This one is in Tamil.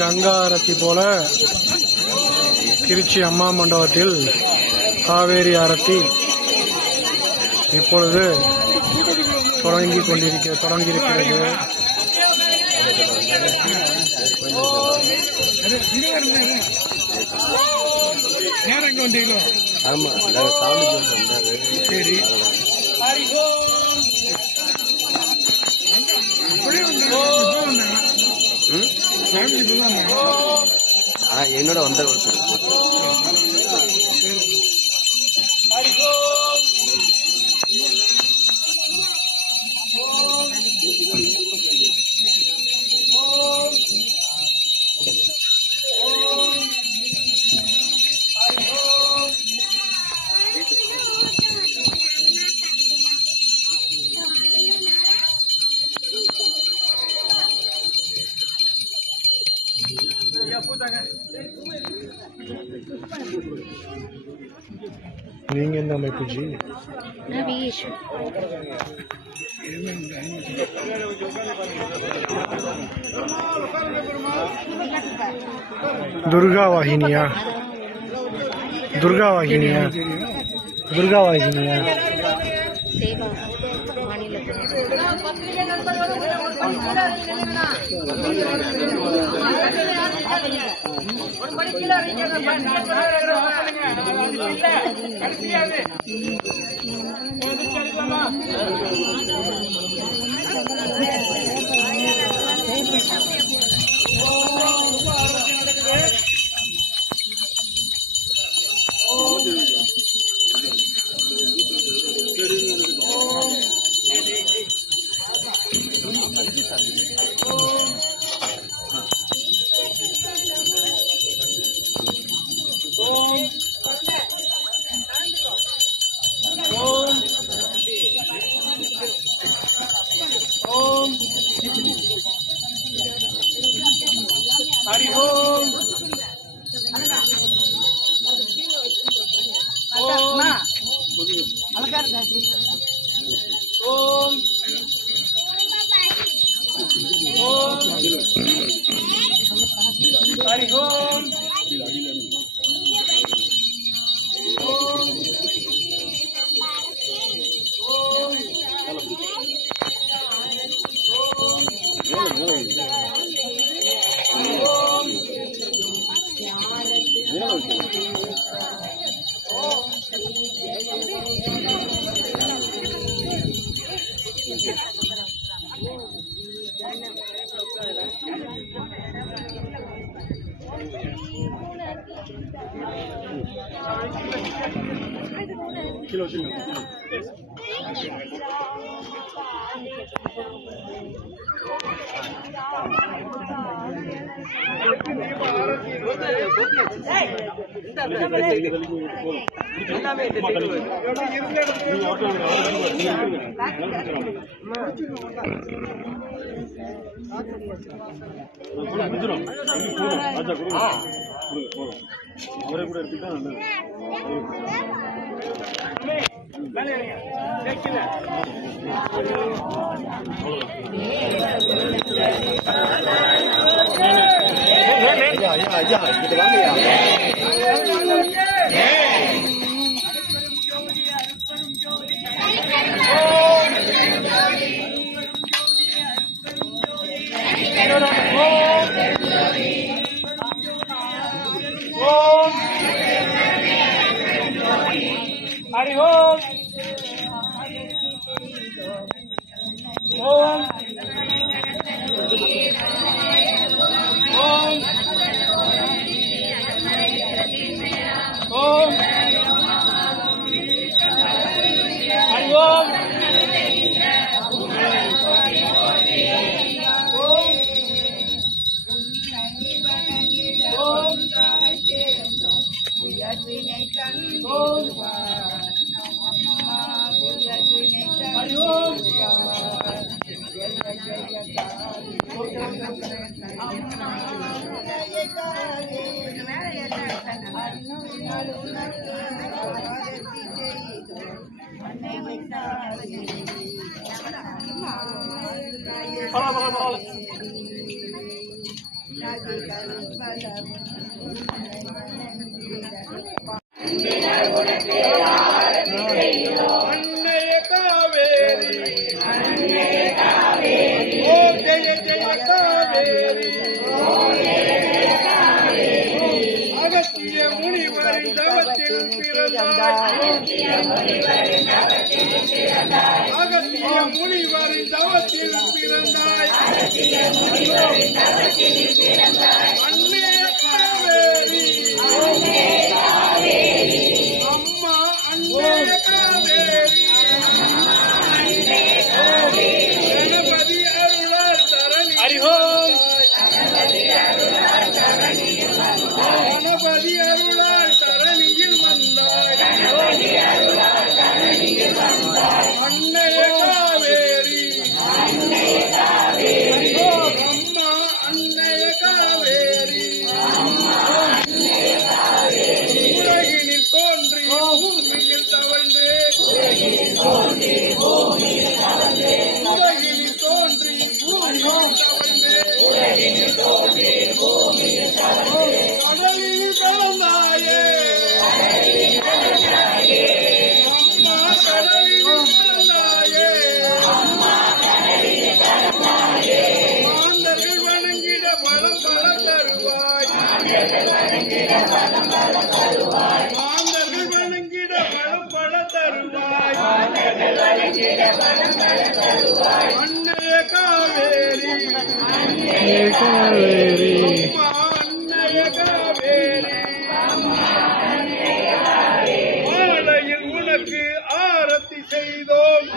கங்கா ஆரத்தி போல திருச்சி அம்மா மண்டபத்தில் காவேரி ஆரத்தி இப்பொழுது தொடங்கியிருக்கிறது. என்னோட வந்த நீங்க என்ன அமைப்பு ஜி? துர்கா வாகினியா? Gracias. அன்னைய காவேரி ஓ ஜெய ஜெய காவேரி அகத்திய முனிவரின் தவத்தில் பிறந்தாய் அகத்திய முனிவரின் தவத்தில் பிறந்தாய் அன்னைய காவேரி அம்மா அன்னைய காவேரி கணபதி அருளால் தரணி கணபதி அருளால் தரணியில் வந்தாய் அன்னைய காவேரி அம்மா அன்னைய காவேரி உலகினில் தோன்றி பூமியில் தவழ்ந்து உலகினில் தோன்றி பூமியில் தவழ்ந்து கடலில் பிறந்தாயே அம்மா கடலில் பிறந்தாயே மாந்தர்கள் வணங்கிட பலம் பல தருவாய் மாந்தர்கள் வணங்கிட பலம் பல தருவாய் அன்னைய காவேரி காவேரி அன்னைய காவேரி மாலையில் உனக்கு ஆரத்தி செய்தோம்